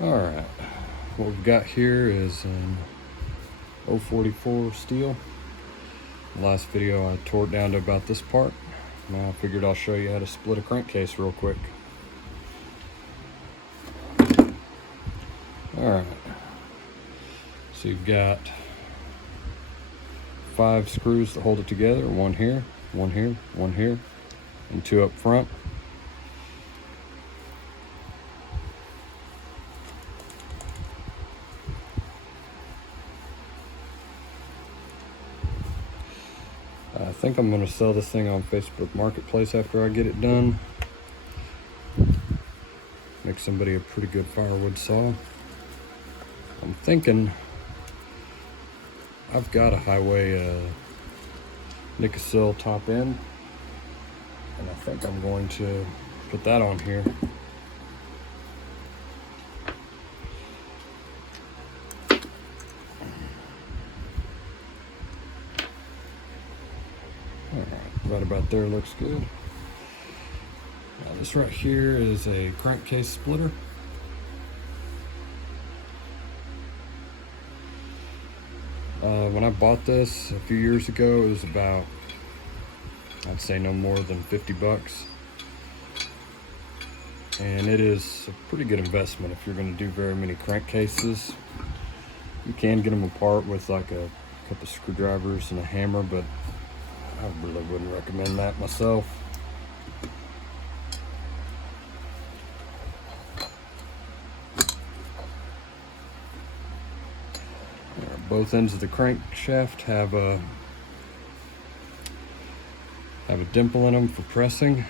Alright, what we've got here is an 044 steel. In the last video I tore it down to about this part. Now I figured I'll show you how to split a crankcase real quick. Alright, so you've got 5 screws that hold it together, one here, one here, one here, and 2 up front. I think I'm going to sell this thing on Facebook Marketplace after I get it done. Make somebody a pretty good firewood saw. I'm thinking I've got a highway STIHL top end, and I think I'm going to put that on here. Right about there looks good. Now this right here is a crankcase splitter. When I bought this a few years ago, it was about, I'd say no more than 50 bucks. And it is a pretty good investment if you're going to do very many crankcases. You can get them apart with like a couple screwdrivers and a hammer, but I really wouldn't recommend that myself. Both ends of the crankshaft have a dimple in them for pressing.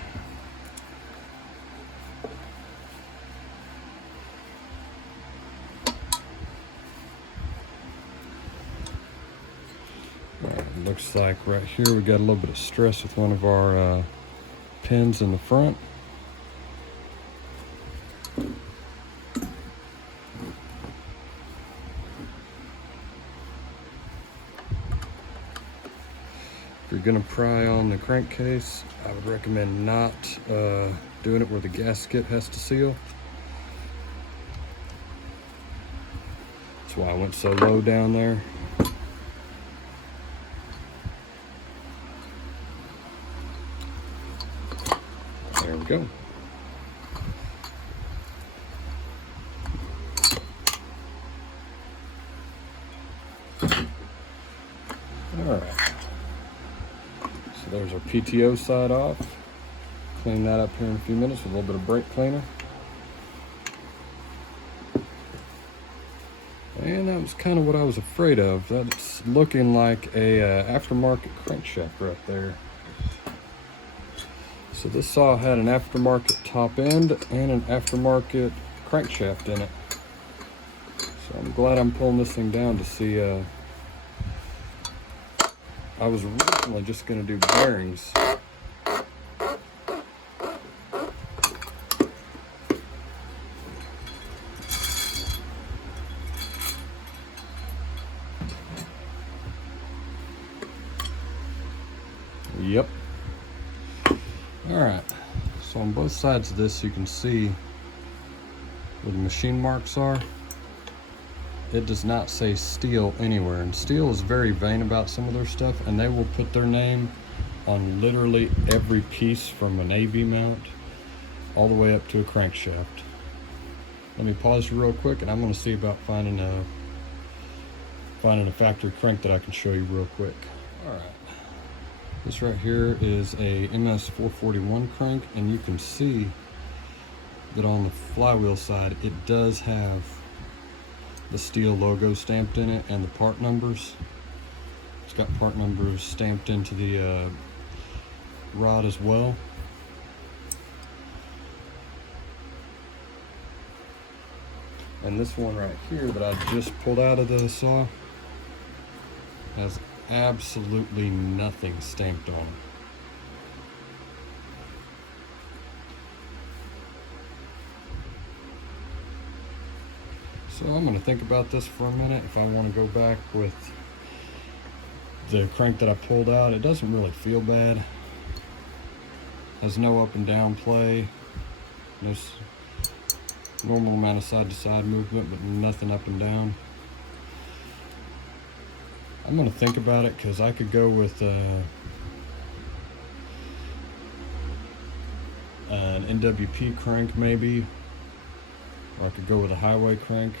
Looks like right here we got a little bit of stress with one of our pins in the front. If you're gonna pry on the crankcase, I would recommend not doing it where the gasket has to seal. That's why I went so low down there. There we go. All right. So there's our PTO side off. Clean that up here in a few minutes with a little bit of brake cleaner. And that was kind of what I was afraid of. That's looking like a aftermarket crankshaft right there. So this saw had an aftermarket top end and an aftermarket crankshaft in it. So I'm glad I'm pulling this thing down to see. I was originally just going to do bearings. Yep. Alright, so on both sides of this you can see where the machine marks are. It does not say STIHL anywhere, and STIHL is very vain about some of their stuff, and they will put their name on literally every piece from an AV mount all the way up to a crankshaft. Let me pause you real quick and I'm going to see about finding a factory crank that I can show you real quick. Alright. This right here is a MS441 crank, and you can see that on the flywheel side it does have the STIHL logo stamped in it and the part numbers. It's got part numbers stamped into the rod as well. And this one right here that I just pulled out of the saw has absolutely nothing stamped on it. So I'm going to think about this for a minute. If I want to go back with the crank that I pulled out, it doesn't really feel bad. Has no up and down play. Normal amount of side to side movement, but nothing up and down. I'm gonna think about it because I could go with an NWP crank maybe, or I could go with a highway crank.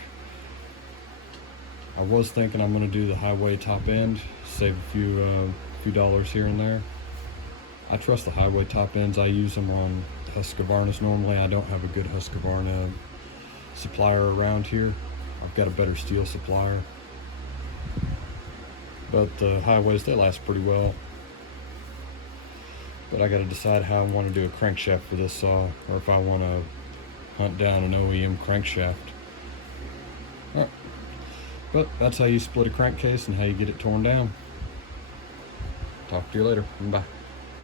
I was thinking I'm gonna do the highway top end, save a few dollars here and there. I trust the highway top ends. I use them on Husqvarnas normally. I don't have a good Husqvarna supplier around here. I've got a better STIHL supplier. But the highways, they last pretty well. But I gotta decide how I want to do a crankshaft for this saw, or if I want to hunt down an OEM crankshaft. Alright. But that's how you split a crankcase and how you get it torn down. Talk to you later. Bye.